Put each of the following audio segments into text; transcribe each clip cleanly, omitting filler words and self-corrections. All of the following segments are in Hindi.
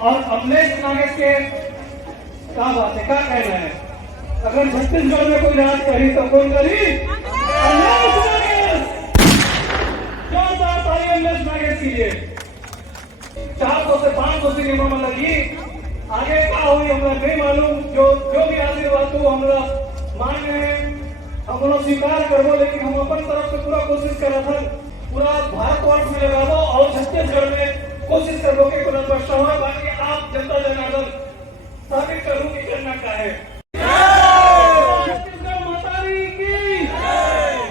और अमलेश नागेश के क्या बात है, क्या कहना है? अगर छत्तीसगढ़ में कोई राज करी तो कौन करी? अमलेश नागेश। जोरदार ताली अमलेश नागेश कीजिए। 400 से 500 सिनेमा में लगी, आगे क्या हुई हमरा नहीं मालूम। जो भी आशीर्वाद हो हमरा मांगे हम लोग स्वीकार करबो, लेकिन हम अपन तरफ से पूरा कोशिश कर था, पूरा भारतवर्ष में लगाबो और छत्तीसगढ़ में कोशिश करबो कि पूरा प्रश्न हो। बाकी आप जनता जनार्दन साबित करूं कि करना क्या है। छत्तीसगढ़ मातारी की,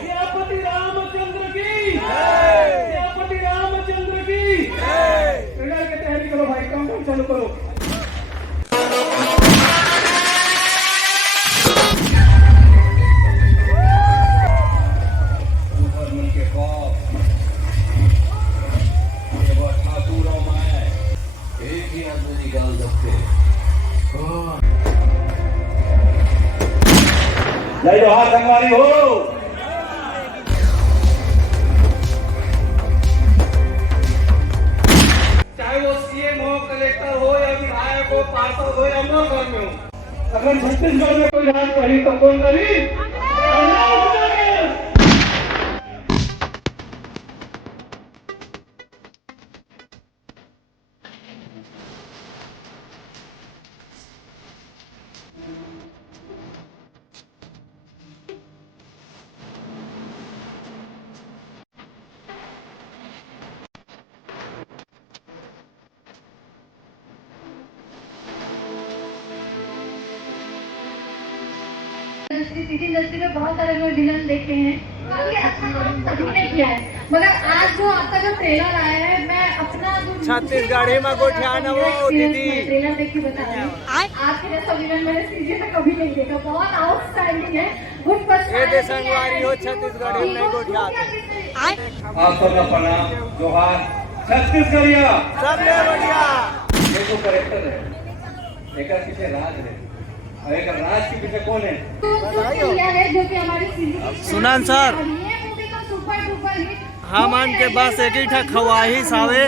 सियापति रामचंद्र की, सियापति रामचंद्र की। क्रीड़ा की तैयारी करो भाई, काउंटडाउन चालू करो। जय जोहार संगवारी हो। चाहे वो सीएम हो, कलेक्टर हो या विधायक हो, पार्षद हो या नौकर में हो, अगर छत्तीसगढ़ में कोई राज करी तो कौन करी? इंडस्ट्री में बहुत सारे लोग विलन देखे हैं, सभी ने किया है, मगर आज जो आपका जो ट्रेलर आया है, मैं अपना छत्तीसगढ़ी में गोठियाना वो दीदी ट्रेलर देख के बता रही हूँ। आपके जैसा विलन मैंने सीरीज में कभी नहीं देखा, बहुत आउटस्टैंडिंग है। ये संगवारी हो छत्तीसगढ़ी में गोठियाना। आप सबका प्रणाम, जोहार छत्तीसगढ़िया, सबसे बढ़िया। ये जो करेक्टर है, एक पीछे राज है, और एक राज के पीछे कौन है? जो कि हमारी सीरीज सुनन सर, सुपर डुपर हिट। हमन के बस एक ही ठा खवाही सावे,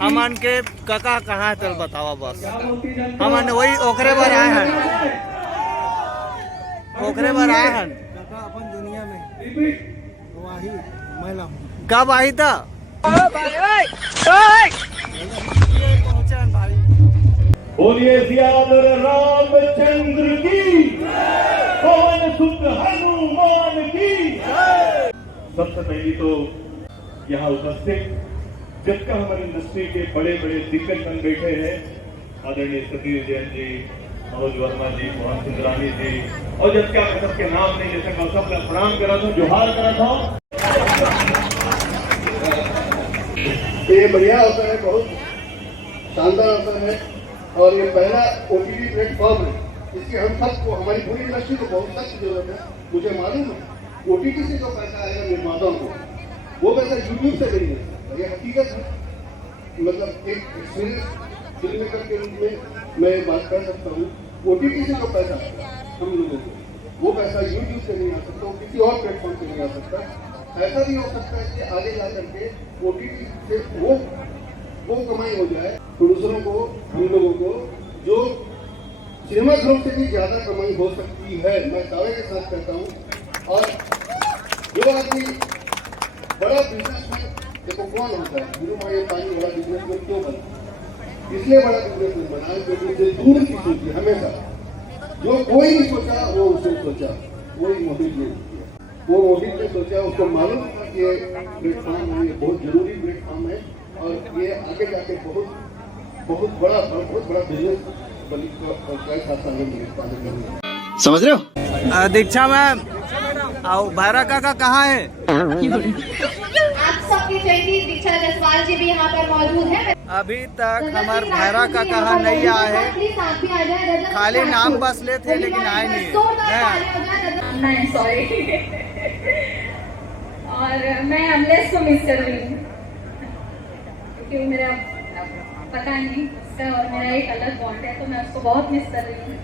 हमन के कका कहाँ चल बतावा बस, हमन वही ओकरे पर आए हैं, ओकरे पर आए हैं। अपन दुनिया में खवाही महिला कब आई था? बोलिए सियावर रामचंद्र की, पवन सुत हनुमान की। सबसे पहली तो यहाँ उपस्थित जितना हमारी इंडस्ट्री के बड़े बड़े दिग्गजजन बैठे हैं, आदरणीय सतीश जैन जी, मनोज वर्मा जी, मोहन सुंदरानी जी, और जब क्या सबके नाम नहीं जैसे मैं सबका प्रणाम करा था, जोहार करा था। ये बढ़िया होता है, बहुत शानदार होता है, और ये पहला ओटीटी प्लेटफॉर्म है, इसकी हम सबको, हमारी पूरी इंडस्ट्री को बहुत सख्त जरूरत है। मुझे मालूम है ओटीटी से जो पैसा आएगा निर्माताओं को, वो पैसा यूट्यूब से नहीं है, ये हकीकत है। मतलब एक एक्सपीरियंस फिल्म मेकर के रूप में मैं बात कर सकता हूँ, ओटीटी से जो पैसा हम लोगों को, वो पैसा यूट्यूब से नहीं आ सकता, वो किसी और प्लेटफॉर्म से नहीं आ सकता। ऐसा भी हो सकता है कि आगे जा करके ओटीटी से वो कमाई हो जाए, प्रोड्यूसरों को, हम लोगों को, जो सिनेमा घरों से भी ज्यादा कमाई हो सकती है, मैं दावे के साथ कहता हूँ। और जो आदमी बड़ा बिजनेसमैन, देखो कौन होता है, गुरु माया पानी बड़ा बिजनेसमैन क्यों बना? इसलिए बड़ा बिजनेसमैन बना है क्योंकि उसे दूर की सोची, हमेशा जो कोई नहीं सोचा वो उसे सोचा, वही मोहित ने किया, वो मोहित ने सोचा, उसको मालूम था कि ये प्लेटफॉर्म है, ये बहुत जरूरी प्लेटफॉर्म है, और ये आगे जाके बहुत बड़ा बिजनेस समझ रहे हो? दीक्षा मैम और भैरा काका कहाँ है? आप सबकी चहेती दीक्षा जायसवाल जी भी यहाँ पर मौजूद है। अभी तक हमारे भैरा काका यहाँ नहीं आए हैं, खाली नाम बस ले थे लेकिन आए नहीं है। सॉरी। और मैं अमलेश को मिस कर रही हूँ, क्योंकि मेरा पता नहीं, उसका और मेरा एक अलग बॉन्ड है, तो मैं उसको बहुत मिस कर रही हूँ।